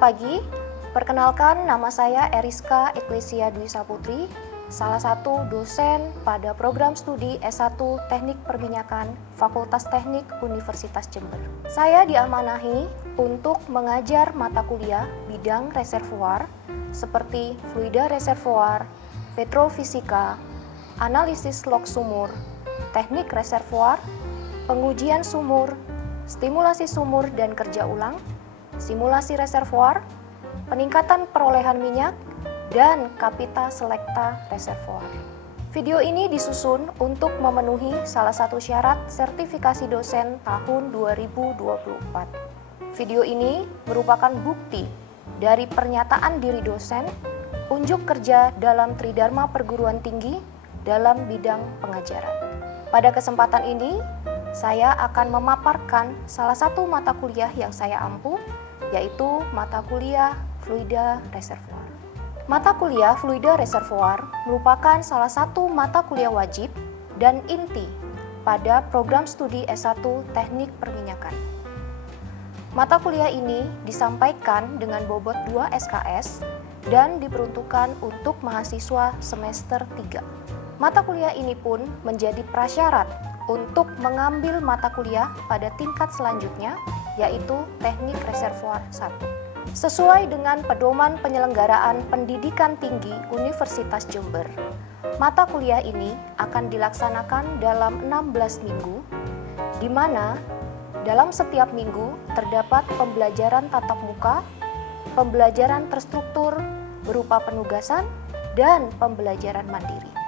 Selamat pagi, perkenalkan nama saya Eriska Eklesia Dwi Saputri, salah satu dosen pada program studi S1 Teknik Perminyakan Fakultas Teknik Universitas Jember. Saya diamanahi untuk mengajar mata kuliah bidang reservoir seperti fluida reservoir, petrofisika, analisis log sumur, teknik reservoir, pengujian sumur, stimulasi sumur dan kerja ulang, simulasi reservoir, peningkatan perolehan minyak, dan kapita selekta reservoir. Video ini disusun untuk memenuhi salah satu syarat sertifikasi dosen tahun 2024. Video ini merupakan bukti dari pernyataan diri dosen unjuk kerja dalam Tridharma Perguruan Tinggi dalam bidang pengajaran. Pada kesempatan ini, saya akan memaparkan salah satu mata kuliah yang saya ampu, yaitu mata kuliah fluida reservoir. Mata kuliah fluida reservoir merupakan salah satu mata kuliah wajib dan inti pada program studi S1 Teknik Perminyakan. Mata kuliah ini disampaikan dengan bobot 2 SKS dan diperuntukkan untuk mahasiswa semester 3. Mata kuliah ini pun menjadi prasyarat untuk mengambil mata kuliah pada tingkat selanjutnya, yaitu Teknik Reservoir 1. Sesuai dengan pedoman penyelenggaraan pendidikan tinggi Universitas Jember, mata kuliah ini akan dilaksanakan dalam 16 minggu, di mana dalam setiap minggu terdapat pembelajaran tatap muka, pembelajaran terstruktur berupa penugasan, dan pembelajaran mandiri.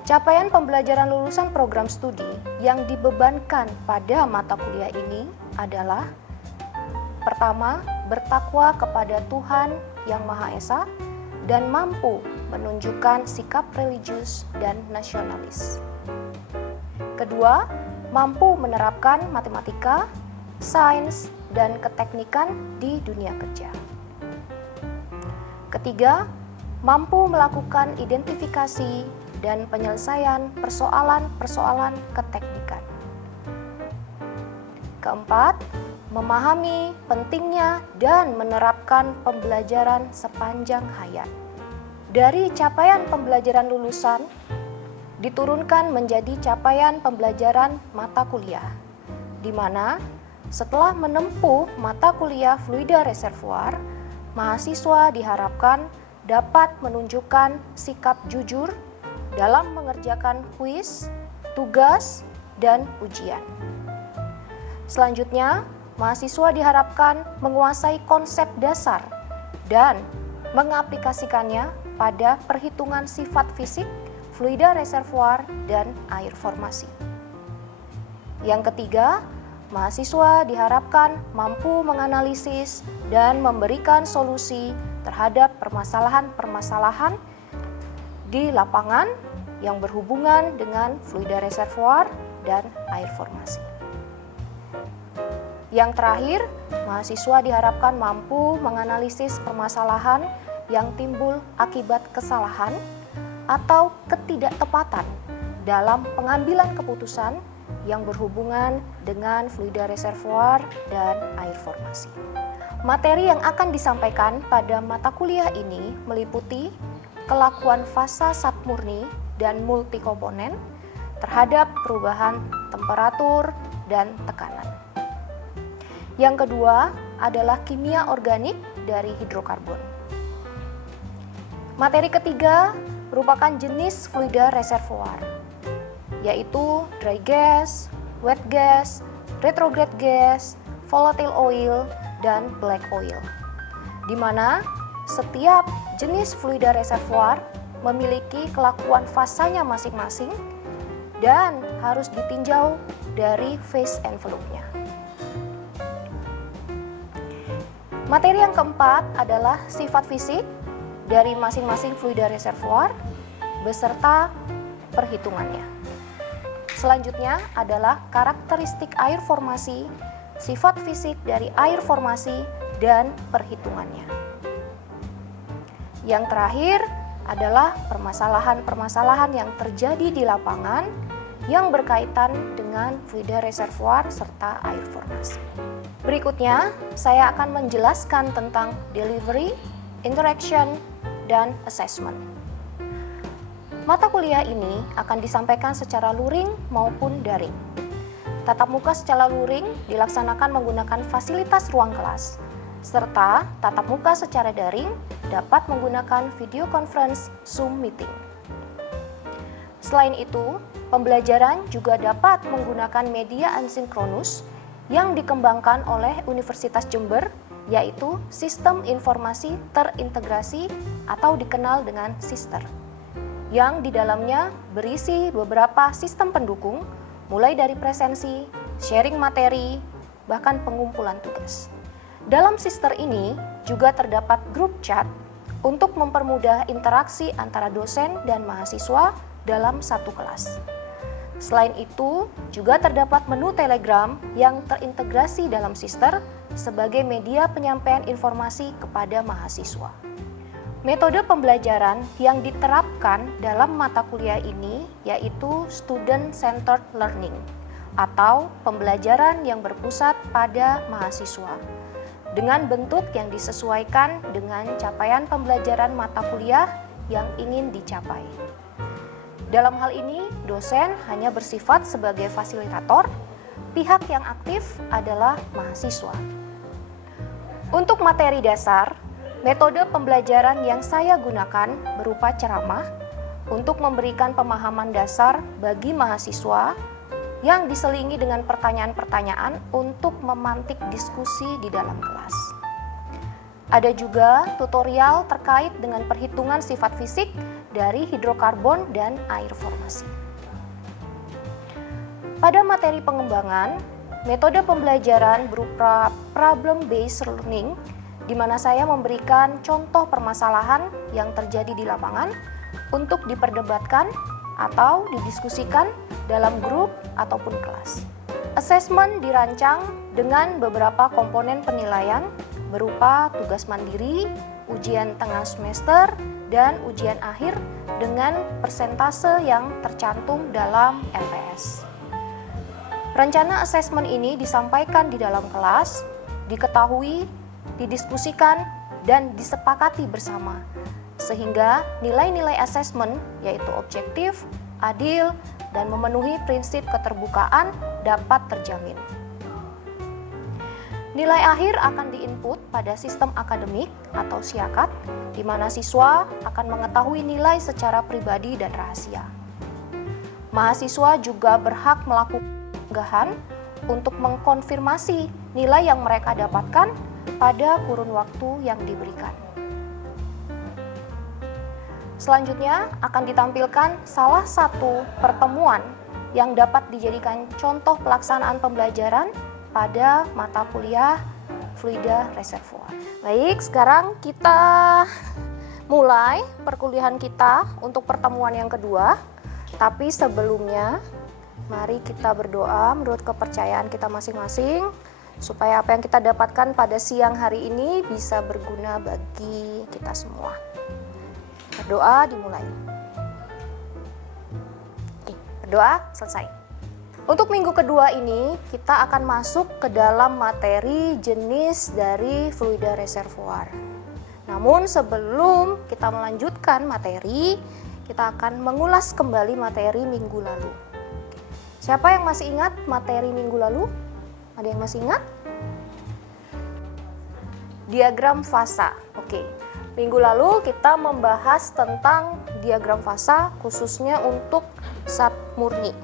Capaian pembelajaran lulusan program studi yang dibebankan pada mata kuliah ini adalah: pertama, bertakwa kepada Tuhan Yang Maha Esa dan mampu menunjukkan sikap religius dan nasionalis. Kedua, mampu menerapkan matematika, sains, dan keteknikan di dunia kerja. Ketiga, mampu melakukan identifikasi dan penyelesaian persoalan-persoalan keteknikan. Keempat, memahami pentingnya dan menerapkan pembelajaran sepanjang hayat. Dari capaian pembelajaran lulusan, diturunkan menjadi capaian pembelajaran mata kuliah, di mana setelah menempuh mata kuliah fluida reservoir, mahasiswa diharapkan dapat menunjukkan sikap jujur dalam mengerjakan kuis, tugas, dan ujian. Selanjutnya, mahasiswa diharapkan menguasai konsep dasar dan mengaplikasikannya pada perhitungan sifat fisik, fluida reservoir, dan air formasi. Yang ketiga, mahasiswa diharapkan mampu menganalisis dan memberikan solusi terhadap permasalahan-permasalahan di lapangan yang berhubungan dengan fluida reservoir dan air formasi. Yang terakhir, mahasiswa diharapkan mampu menganalisis permasalahan yang timbul akibat kesalahan atau ketidaktepatan dalam pengambilan keputusan yang berhubungan dengan fluida reservoir dan air formasi. Materi yang akan disampaikan pada mata kuliah ini meliputi kelakuan fasa zat murni dan multikomponen terhadap perubahan temperatur dan tekanan. Yang kedua adalah kimia organik dari hidrokarbon. Materi ketiga merupakan jenis fluida reservoir, yaitu dry gas, wet gas, retrograde gas, volatile oil, dan black oil, di mana setiap jenis fluida reservoir memiliki kelakuan fasanya masing-masing dan harus ditinjau dari phase envelope-nya. Materi yang keempat adalah sifat fisik dari masing-masing fluida reservoir beserta perhitungannya. Selanjutnya adalah karakteristik air formasi, sifat fisik dari air formasi, dan perhitungannya. Yang terakhir adalah permasalahan-permasalahan yang terjadi di lapangan yang berkaitan dengan dengan fluida reservoir serta air formasi. Berikutnya, saya akan menjelaskan tentang delivery, interaction, dan assessment. Mata kuliah ini akan disampaikan secara luring maupun daring. Tatap muka secara luring dilaksanakan menggunakan fasilitas ruang kelas, serta tatap muka secara daring dapat menggunakan video conference Zoom meeting. Selain itu, pembelajaran juga dapat menggunakan media asinkronus yang dikembangkan oleh Universitas Jember, yaitu Sistem Informasi Terintegrasi atau dikenal dengan SISTER, yang di dalamnya berisi beberapa sistem pendukung, mulai dari presensi, sharing materi, bahkan pengumpulan tugas. Dalam SISTER ini juga terdapat grup chat untuk mempermudah interaksi antara dosen dan mahasiswa dalam satu kelas. Selain itu, juga terdapat menu Telegram yang terintegrasi dalam SISTER sebagai media penyampaian informasi kepada mahasiswa. Metode pembelajaran yang diterapkan dalam mata kuliah ini yaitu Student Centered Learning atau pembelajaran yang berpusat pada mahasiswa dengan bentuk yang disesuaikan dengan capaian pembelajaran mata kuliah yang ingin dicapai. Dalam hal ini, dosen hanya bersifat sebagai fasilitator, pihak yang aktif adalah mahasiswa. Untuk materi dasar, metode pembelajaran yang saya gunakan berupa ceramah untuk memberikan pemahaman dasar bagi mahasiswa yang diselingi dengan pertanyaan-pertanyaan untuk memantik diskusi di dalam kelas. Ada juga tutorial terkait dengan perhitungan sifat fisik dari hidrokarbon dan air formasi. Pada materi pengembangan, metode pembelajaran berupa problem-based learning, di mana saya memberikan contoh permasalahan yang terjadi di lapangan untuk diperdebatkan atau didiskusikan dalam grup ataupun kelas. Assessment dirancang dengan beberapa komponen penilaian berupa tugas mandiri, ujian tengah semester, dan ujian akhir dengan persentase yang tercantum dalam LPS. Rencana asesmen ini disampaikan di dalam kelas, diketahui, didiskusikan, dan disepakati bersama, sehingga nilai-nilai asesmen yaitu objektif, adil, dan memenuhi prinsip keterbukaan dapat terjamin. Nilai akhir akan diinput pada sistem akademik atau SIAKAT, di mana siswa akan mengetahui nilai secara pribadi dan rahasia. Mahasiswa juga berhak melakukan unggahan untuk mengkonfirmasi nilai yang mereka dapatkan pada kurun waktu yang diberikan. Selanjutnya akan ditampilkan salah satu pertemuan yang dapat dijadikan contoh pelaksanaan pembelajaran pada mata kuliah Fluida Reservoir. Baik, sekarang kita mulai perkuliahan kita untuk pertemuan yang kedua. Tapi sebelumnya, mari kita berdoa menurut kepercayaan kita masing-masing, supaya apa yang kita dapatkan pada siang hari ini bisa berguna bagi kita semua. Berdoa dimulai. Oke, berdoa selesai. Untuk minggu kedua ini, kita akan masuk ke dalam materi jenis dari fluida reservoir. Namun sebelum kita melanjutkan materi, kita akan mengulas kembali materi minggu lalu. Siapa yang masih ingat materi minggu lalu? Ada yang masih ingat? Diagram fasa. Oke. Minggu lalu kita membahas tentang diagram fasa khususnya untuk zat murni.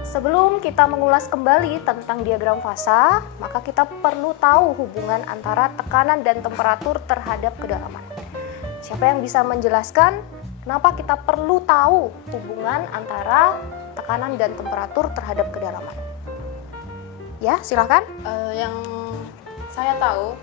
Sebelum kita mengulas kembali tentang diagram fasa, maka kita perlu tahu hubungan antara tekanan dan temperatur terhadap kedalaman. Siapa yang bisa menjelaskan kenapa kita perlu tahu hubungan antara tekanan dan temperatur terhadap kedalaman? Ya, silakan. Yang saya tahu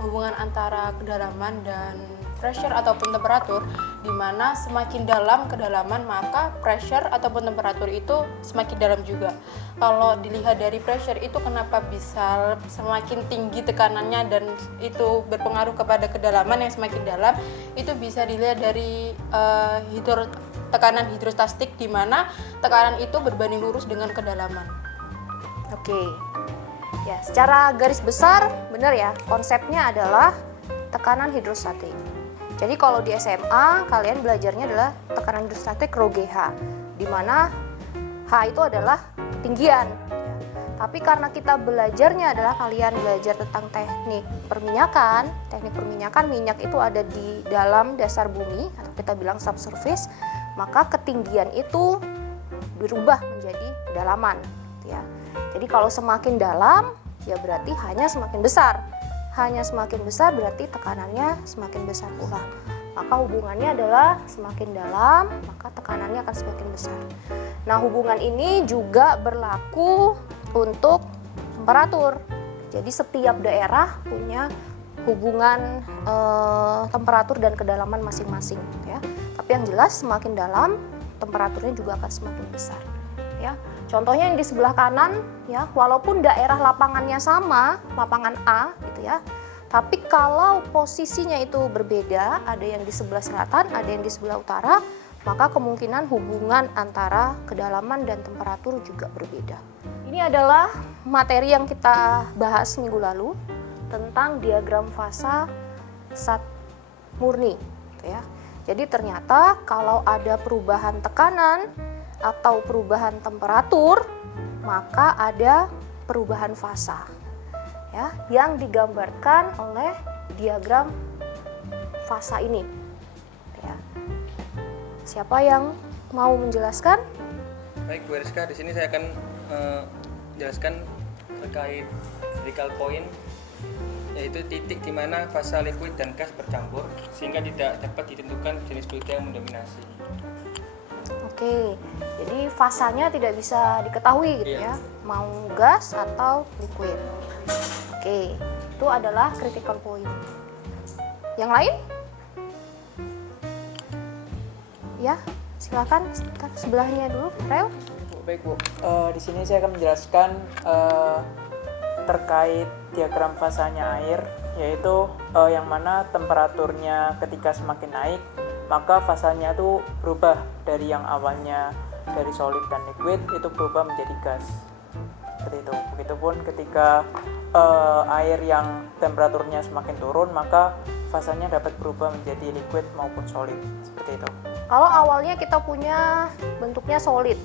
hubungan antara kedalaman dan pressure ataupun temperatur, di mana semakin dalam kedalaman maka pressure ataupun temperatur itu semakin dalam juga. Kalau dilihat dari pressure itu kenapa bisa semakin tinggi tekanannya dan itu berpengaruh kepada kedalaman yang semakin dalam, itu bisa dilihat dari tekanan hidrostastik, di mana tekanan itu berbanding lurus dengan kedalaman. Oke. Ya, secara garis besar benar ya, konsepnya adalah tekanan hidrostatik. Jadi kalau di SMA kalian belajarnya adalah tekanan hidrostatik rho GH, di mana H itu adalah ketinggian. Ya. Tapi karena kita belajarnya adalah kalian belajar tentang teknik perminyakan minyak itu ada di dalam dasar bumi atau kita bilang subsurface, maka ketinggian itu berubah menjadi kedalaman. Ya. Jadi kalau semakin dalam, ya berarti hanya semakin besar. Hanya semakin besar berarti tekanannya semakin besar pula. Maka hubungannya adalah semakin dalam, maka tekanannya akan semakin besar. Nah, hubungan ini juga berlaku untuk temperatur. Jadi setiap daerah punya hubungan temperatur dan kedalaman masing-masing. Ya. Tapi yang jelas semakin dalam, temperaturnya juga akan semakin besar. Ya. Contohnya yang di sebelah kanan, ya, walaupun daerah lapangannya sama, lapangan A, gitu ya, tapi kalau posisinya itu berbeda, ada yang di sebelah selatan, ada yang di sebelah utara, maka kemungkinan hubungan antara kedalaman dan temperatur juga berbeda. Ini adalah materi yang kita bahas minggu lalu tentang diagram fasa zat murni, gitu ya. Jadi ternyata kalau ada perubahan tekanan atau perubahan temperatur, maka ada perubahan fasa, ya, yang digambarkan oleh diagram fasa ini. Ya. Siapa yang mau menjelaskan? Baik, Bu Eriska, di sini saya akan menjelaskan terkait critical point, yaitu titik di mana fasa liquid dan gas bercampur sehingga tidak dapat ditentukan jenis fluida yang mendominasi. Oke, jadi fasanya tidak bisa diketahui gitu ya, mau gas atau liquid. Oke, itu adalah critical point. Yang lain? Ya, silakan sebelahnya dulu, Rel. Baik Bu, di sini saya akan menjelaskan terkait diagram fasanya air, yaitu yang mana temperaturnya ketika semakin naik, maka fasanya itu berubah dari yang awalnya dari solid dan liquid itu berubah menjadi gas. Seperti itu. Begitupun ketika air yang temperaturnya semakin turun, maka fasanya dapat berubah menjadi liquid maupun solid. Seperti itu. Kalau awalnya kita punya bentuknya solid,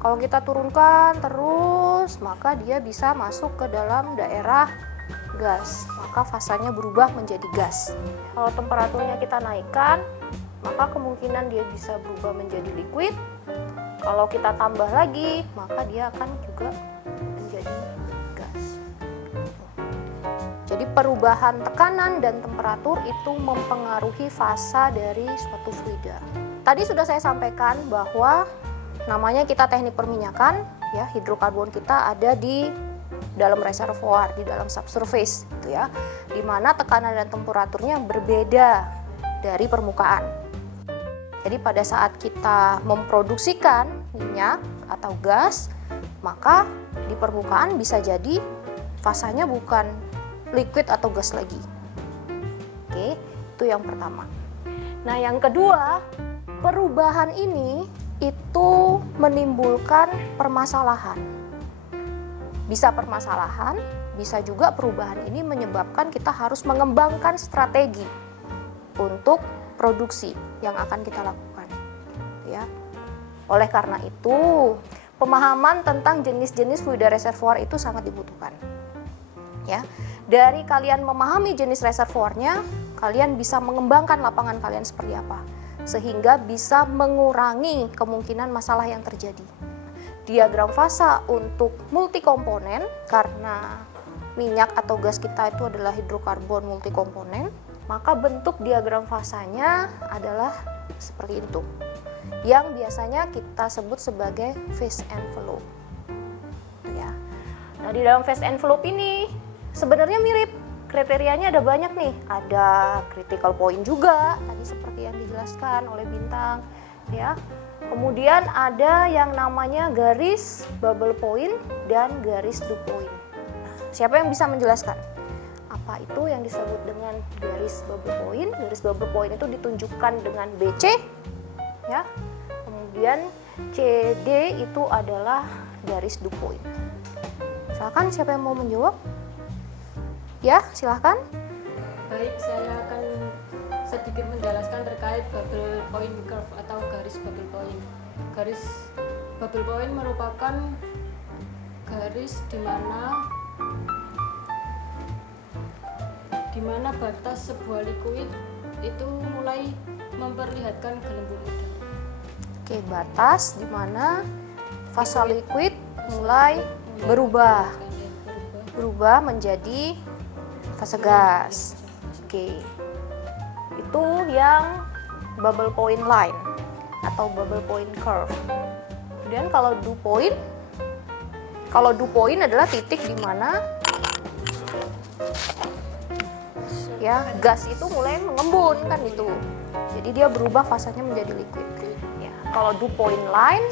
kalau kita turunkan terus, maka dia bisa masuk ke dalam daerah gas, maka fasanya berubah menjadi gas. Kalau temperaturnya kita naikkan, maka kemungkinan dia bisa berubah menjadi liquid. Kalau kita tambah lagi, maka dia akan juga menjadi gas. Jadi perubahan tekanan dan temperatur itu mempengaruhi fasa dari suatu fluida. Tadi sudah saya sampaikan bahwa namanya kita teknik perminyakan, ya, hidrokarbon kita ada di dalam reservoir, di dalam subsurface, gitu ya, di mana tekanan dan temperaturnya berbeda dari permukaan. Jadi pada saat kita memproduksikan minyak atau gas, maka di permukaan bisa jadi fasanya bukan liquid atau gas lagi. Oke, itu yang pertama. Nah, yang kedua, perubahan ini itu menimbulkan permasalahan. Bisa permasalahan, bisa juga perubahan ini menyebabkan kita harus mengembangkan strategi untuk produksi yang akan kita lakukan. Ya. Oleh karena itu, pemahaman tentang jenis-jenis fluida reservoir itu sangat dibutuhkan. Ya. Dari kalian memahami jenis reservoirnya, kalian bisa mengembangkan lapangan kalian seperti apa, sehingga bisa mengurangi kemungkinan masalah yang terjadi. Diagram fasa untuk multikomponen, karena minyak atau gas kita itu adalah hidrokarbon multikomponen, maka bentuk diagram fasanya adalah seperti itu, yang biasanya kita sebut sebagai phase envelope. Ya. Nah, di dalam phase envelope ini sebenarnya mirip, kriterianya ada banyak nih, ada critical point juga, tadi seperti yang dijelaskan oleh Bintang, ya. Kemudian ada yang namanya garis bubble point dan garis dew point. Nah, siapa yang bisa menjelaskan apa itu yang disebut dengan garis bubble point? Garis bubble point itu ditunjukkan dengan BC, ya. Kemudian CD itu adalah garis dew point. Silakan, siapa yang mau menjawab? Ya, silakan. Baik, saya akan sedikit menjelaskan terkait bubble point curve atau garis bubble point. Garis bubble point merupakan garis di mana batas sebuah liquid itu mulai memperlihatkan gelembung udara. Oke, batas di mana fase liquid mulai berubah menjadi fase gas. Oke. Itu yang bubble point line atau bubble point curve. Kemudian kalau dew point adalah titik di mana ya gas itu mulai mengembun kan itu. Jadi dia berubah fasanya menjadi liquid. Ya, kalau dew point line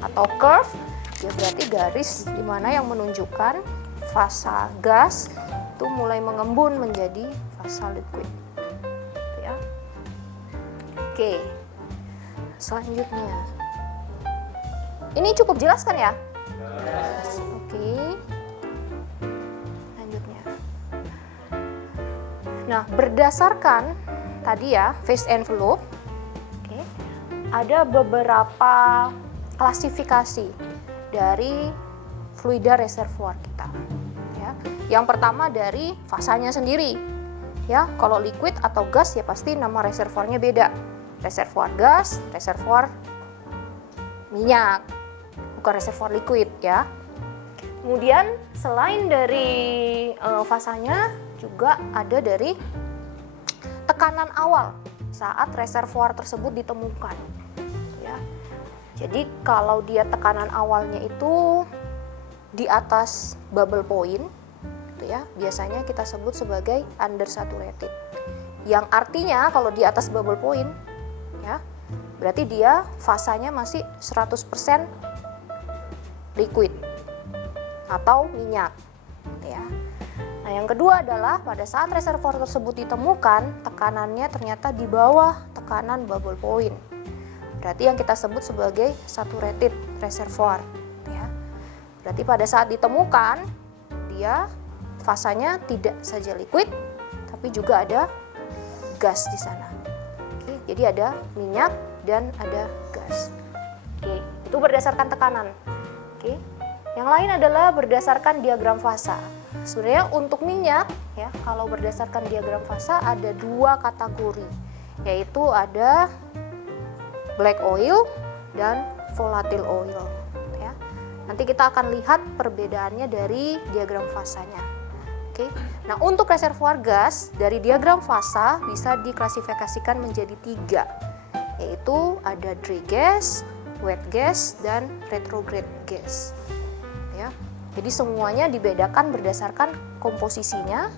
atau curve ya berarti garis di mana yang menunjukkan fase gas itu mulai mengembun menjadi fase liquid. Ya. Oke. Selanjutnya. Ini cukup jelas kan ya? Oke. Selanjutnya. Nah, berdasarkan tadi ya phase envelope, oke, ada beberapa klasifikasi dari fluida reservoir kita. Ya. Yang pertama dari fasanya sendiri. Ya, kalau liquid atau gas ya pasti nama reservoirnya beda. Reservoir gas, reservoir minyak, bukan reservoir liquid ya. Kemudian selain dari fasanya juga ada dari tekanan awal saat reservoir tersebut ditemukan. Ya. Jadi kalau dia tekanan awalnya itu di atas bubble point, gitu ya, biasanya kita sebut sebagai undersaturated. Yang artinya kalau di atas bubble point, ya, berarti dia fasanya masih 100% liquid atau minyak, ya. Nah, yang kedua adalah pada saat reservoir tersebut ditemukan, tekanannya ternyata di bawah tekanan bubble point. Berarti yang kita sebut sebagai saturated reservoir, ya. Berarti pada saat ditemukan, dia fasanya tidak saja liquid, tapi juga ada gas di sana. Oke, jadi ada minyak dan ada gas. Oke, itu berdasarkan tekanan. Oke. Yang lain adalah berdasarkan diagram fasa. Sebenarnya untuk minyak ya, kalau berdasarkan diagram fasa ada dua kategori, yaitu ada black oil dan volatile oil ya. Nanti kita akan lihat perbedaannya dari diagram fasanya. Oke. Nah, untuk reservoir gas dari diagram fasa bisa diklasifikasikan menjadi 3, yaitu ada dry gas, wet gas, dan retrograde gas. Ya. Jadi semuanya dibedakan berdasarkan komposisinya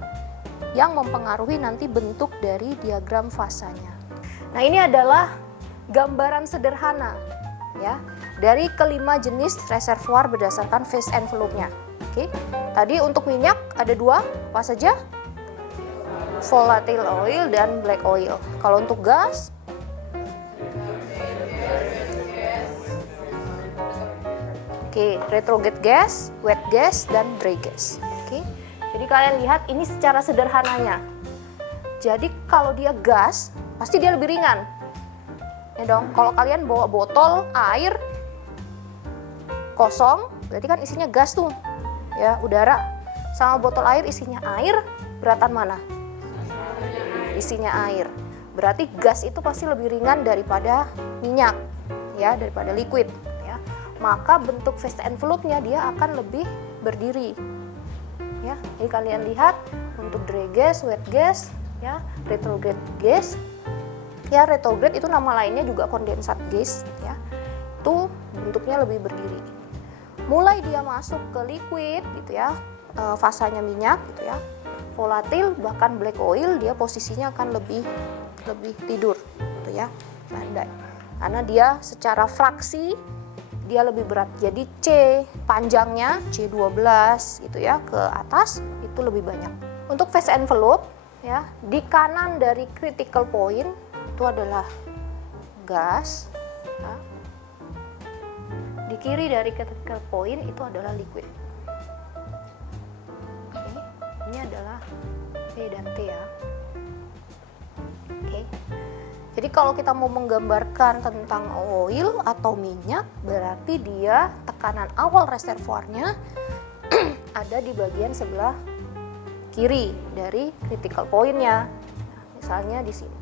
yang mempengaruhi nanti bentuk dari diagram fasanya. Nah, ini adalah gambaran sederhana ya dari kelima jenis reservoir berdasarkan phase envelope-nya. Oke. Tadi untuk minyak ada 2, apa saja? Volatile oil dan black oil. Kalau untuk gas retrograde gas, wet gas, dan dry gas. Jadi kalian lihat ini secara sederhananya. Jadi kalau dia gas, pasti dia lebih ringan. Ya dong, kalau kalian bawa botol air kosong, berarti kan isinya gas tuh. Ya, udara. Sama botol air isinya air, beratan mana? Isinya air. Berarti gas itu pasti lebih ringan daripada minyak, ya, daripada liquid. Maka bentuk phase envelope-nya dia akan lebih berdiri. Ya, jadi kalian lihat untuk dry gas, wet gas, ya, retrograde gas. Ya, retrograde itu nama lainnya juga kondensat gas, ya. Itu bentuknya lebih berdiri. Mulai dia masuk ke liquid gitu ya, fasanya minyak gitu ya. Volatil bahkan black oil dia posisinya akan lebih tidur gitu ya, landai. Karena dia secara fraksi dia lebih berat. Jadi C panjangnya C12 gitu ya ke atas itu lebih banyak. Untuk phase envelope ya, di kanan dari critical point itu adalah gas ya. Di kiri dari critical point itu adalah liquid. Ini adalah P dan T ya. Oke. Jadi kalau kita mau menggambarkan tentang oil atau minyak, berarti dia tekanan awal reservoirnya ada di bagian sebelah kiri dari critical point-nya. Misalnya di sini.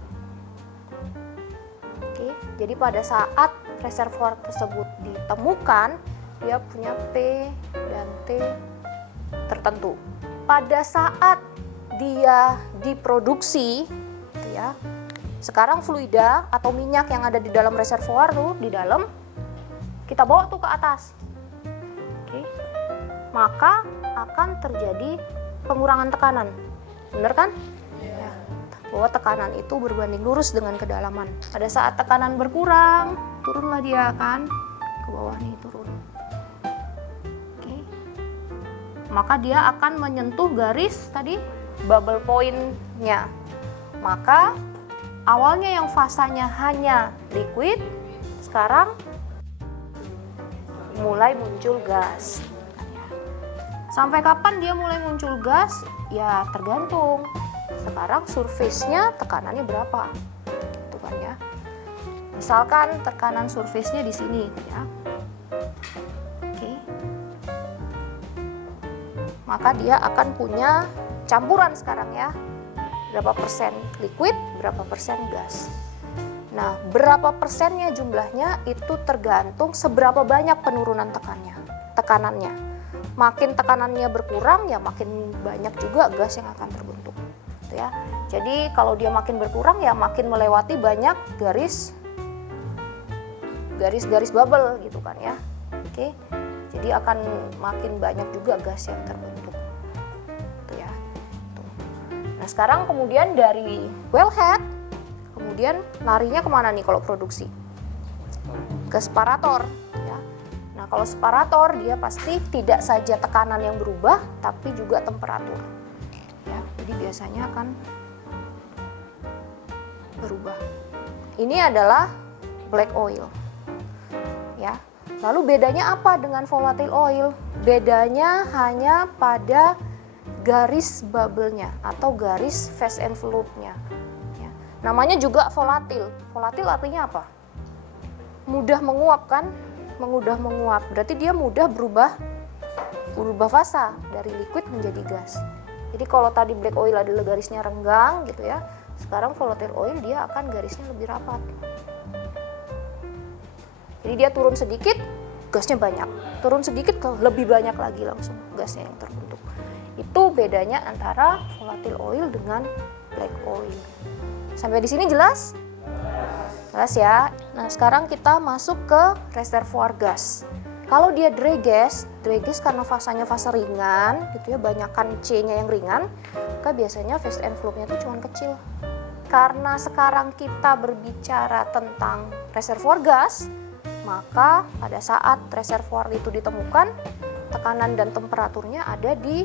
Oke, jadi pada saat reservoir tersebut ditemukan, dia punya P dan T tertentu. Pada saat dia diproduksi, gitu ya, sekarang fluida atau minyak yang ada di dalam reservoir tuh, di dalam, kita bawa tuh ke atas. Oke. Maka akan terjadi pengurangan tekanan. Bener kan? Ya. Bahwa tekanan itu berbanding lurus dengan kedalaman. Pada saat tekanan berkurang, turunlah dia kan, ke bawah nih turun. Oke. Maka dia akan menyentuh garis tadi bubble point-nya. Maka awalnya yang fasanya hanya liquid, sekarang mulai muncul gas. Sampai kapan dia mulai muncul gas? Ya tergantung. Sekarang surface-nya tekanannya berapa? Itu kan ya. Misalkan tekanan surface-nya di sini ya. Oke. Maka dia akan punya campuran sekarang ya. Berapa persen liquid, berapa persen gas. Nah, berapa persennya jumlahnya itu tergantung seberapa banyak penurunan tekanannya. Makin tekanannya berkurang, ya makin banyak juga gas yang akan terbentuk. Gitu ya. Jadi kalau dia makin berkurang, ya makin melewati banyak garis bubble gitu kan ya. Oke. Jadi akan makin banyak juga gas yang terbentuk. Gitu ya. Nah sekarang kemudian dari wellhead, kemudian larinya kemana nih kalau produksi? Ke separator. Ya. Nah kalau separator dia pasti tidak saja tekanan yang berubah, tapi juga temperatur. Ya, jadi biasanya akan berubah. Ini adalah black oil. Ya. Lalu bedanya apa dengan volatile oil? Bedanya hanya pada garis bubble-nya atau garis phase envelope-nya. Ya. Namanya juga volatil. Volatil artinya apa? Mudah menguap kan? Mudah menguap. Berarti dia mudah berubah fasa dari liquid menjadi gas. Jadi kalau tadi black oil adalah garisnya renggang gitu ya. Sekarang volatile oil dia akan garisnya lebih rapat. Jadi dia turun sedikit, gasnya banyak. Turun sedikit, lebih banyak lagi langsung gasnya yang terbentuk. Itu bedanya antara volatile oil dengan black oil. Sampai di sini jelas? Jelas ya. Nah, sekarang kita masuk ke reservoir gas. Kalau dia dry gas karena fasanya fase ringan, gitu ya, banyakan C-nya yang ringan, maka biasanya phase envelope-nya itu cuma kecil. Karena sekarang kita berbicara tentang reservoir gas, maka pada saat reservoir itu ditemukan, tekanan dan temperaturnya ada di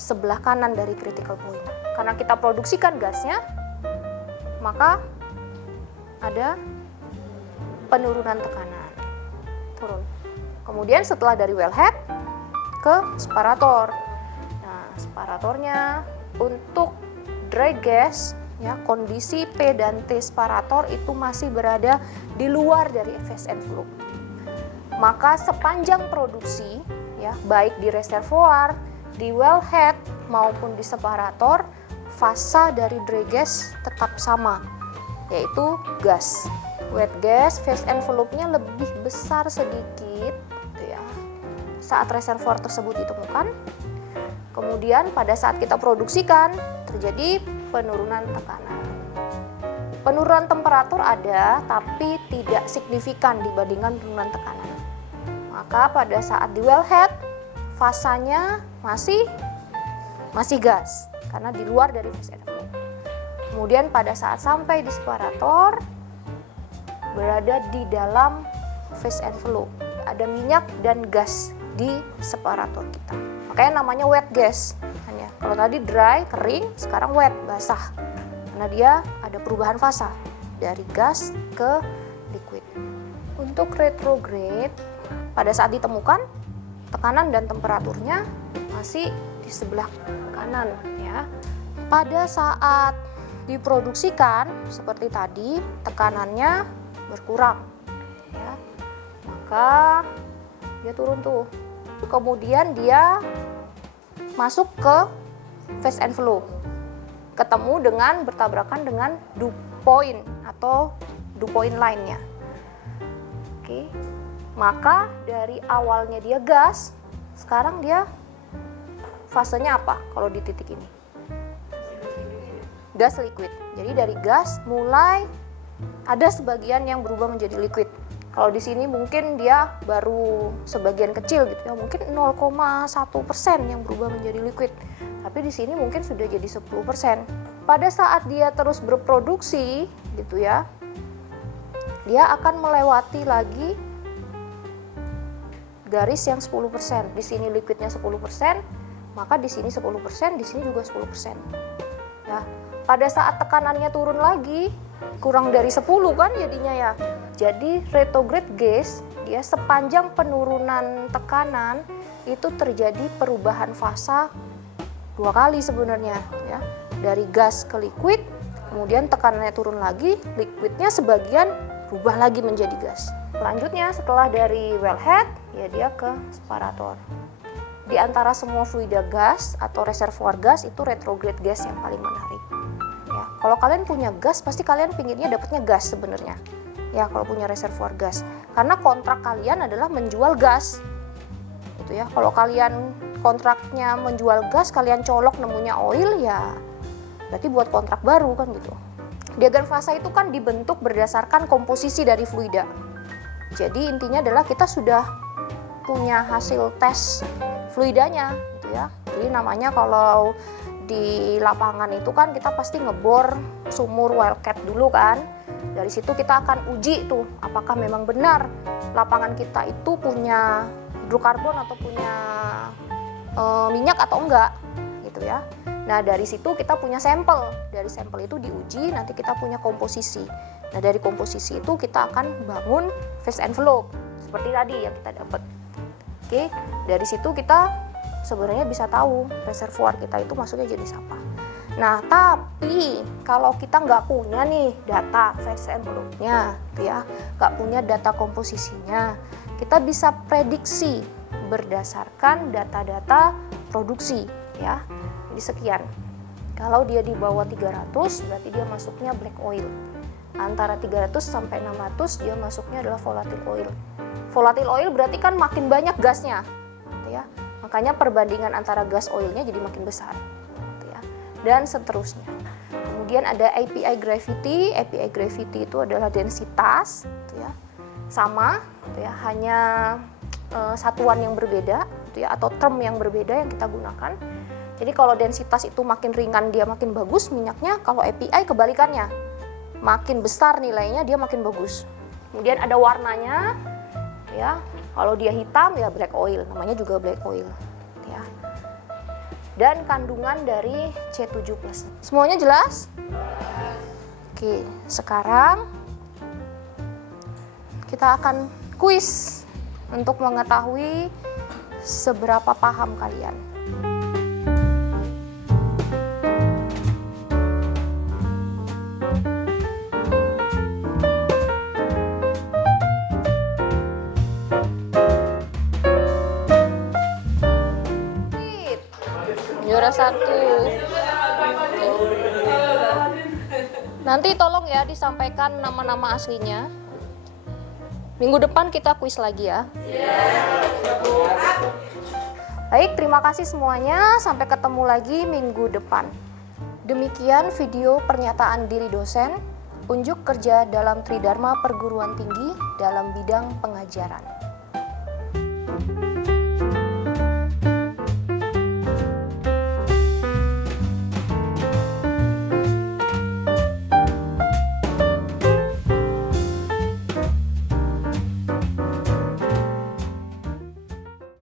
sebelah kanan dari critical point. Karena kita produksikan gasnya, maka ada penurunan tekanan. Turun. Kemudian setelah dari wellhead ke separator. Nah, separatornya untuk dry gas, ya, kondisi P dan T separator itu masih berada di luar dari phase envelope. Maka sepanjang produksi, ya, baik di reservoir, di wellhead maupun di separator, fasa dari dry gas tetap sama, yaitu gas. Wet gas phase envelope-nya lebih besar sedikit, gitu ya, saat reservoir tersebut ditemukan. Kemudian pada saat kita produksikan terjadi penurunan tekanan. Penurunan temperatur ada, tapi tidak signifikan dibandingkan penurunan tekanan. Maka pada saat di wellhead, fasanya masih gas, karena di luar dari phase envelope. Kemudian pada saat sampai di separator, berada di dalam phase envelope. Ada minyak dan gas di separator kita. Makanya namanya wet gas. Kalau tadi dry, kering, sekarang wet, basah. Karena dia ada perubahan fasa dari gas ke liquid. Untuk retrograde, pada saat ditemukan, tekanan dan temperaturnya masih di sebelah kanan ya. Pada saat diproduksikan seperti tadi, tekanannya berkurang ya. Maka dia turun tuh. Kemudian dia masuk ke phase envelope. Ketemu dengan bertabrakan dengan dew point atau dew point line-nya. Oke. Maka dari awalnya dia gas, sekarang dia fasenya apa kalau di titik ini? Gas liquid. Jadi dari gas mulai ada sebagian yang berubah menjadi liquid. Kalau di sini mungkin dia baru sebagian kecil gitu ya, mungkin 0,1% yang berubah menjadi liquid. Tapi di sini mungkin sudah jadi 10%. Pada saat dia terus berproduksi gitu ya, dia akan melewati lagi garis yang 10%. Di sini liquidnya 10%, maka di sini 10%, di sini juga 10%. Ya. Pada saat tekanannya turun lagi, kurang dari 10 kan jadinya ya. Jadi retrograde gas, dia sepanjang penurunan tekanan itu terjadi perubahan fasa 2 kali sebenarnya ya. Dari gas ke liquid, kemudian tekanannya turun lagi, liquidnya sebagian berubah lagi menjadi gas. Selanjutnya setelah dari wellhead, ya dia ke separator. Di antara semua fluida gas atau reservoir gas itu retrograde gas yang paling menarik. Ya, kalau kalian punya gas, pasti kalian pinginnya dapatnya gas sebenarnya. Ya, kalau punya reservoir gas, karena kontrak kalian adalah menjual gas. Itu ya. Kalau kalian kontraknya menjual gas, kalian colok nemunya oil ya, berarti buat kontrak baru kan gitu. Diagram fasa itu kan dibentuk berdasarkan komposisi dari fluida. Jadi intinya adalah kita sudah punya hasil tes fluidanya gitu ya. Jadi namanya kalau di lapangan itu kan kita pasti ngebor sumur wildcat dulu kan. Dari situ kita akan uji tuh apakah memang benar lapangan kita itu punya hidrokarbon atau punya minyak atau enggak gitu ya. Nah dari situ kita punya sampel, dari sampel itu diuji, nanti kita punya komposisi. Nah dari komposisi itu kita akan bangun phase envelope seperti tadi yang kita dapat. Oke, dari situ kita sebenarnya bisa tahu reservoir kita itu masuknya jenis apa. Nah tapi kalau kita nggak punya nih data phase envelope-nya, gitu ya, nggak punya data komposisinya, kita bisa prediksi berdasarkan data-data produksi ya. Jadi sekian. Kalau dia di bawah 300 berarti dia masuknya black oil. Antara 300 sampai 600 dia masuknya adalah volatile oil. Volatile oil berarti kan makin banyak gasnya, gitu ya. Makanya perbandingan antara gas oilnya jadi makin besar, gitu ya. Dan seterusnya. Kemudian ada API gravity. API gravity itu adalah densitas, gitu ya. Sama, gitu ya. Hanya satuan yang berbeda, gitu ya, atau term yang berbeda yang kita gunakan. Jadi kalau densitas itu makin ringan dia makin bagus minyaknya. Kalau API kebalikannya, makin besar nilainya dia makin bagus. Kemudian ada warnanya, ya. Kalau dia hitam ya black oil, namanya juga black oil, ya. Dan kandungan dari C7+. Semuanya jelas? Oke, sekarang kita akan kuis untuk mengetahui seberapa paham kalian. Juara 1. Nanti tolong ya disampaikan nama-nama aslinya. Minggu depan kita kuis lagi ya. Baik, terima kasih semuanya. Sampai ketemu lagi minggu depan. Demikian video pernyataan diri dosen, unjuk kerja dalam Tridharma Perguruan Tinggi dalam bidang pengajaran.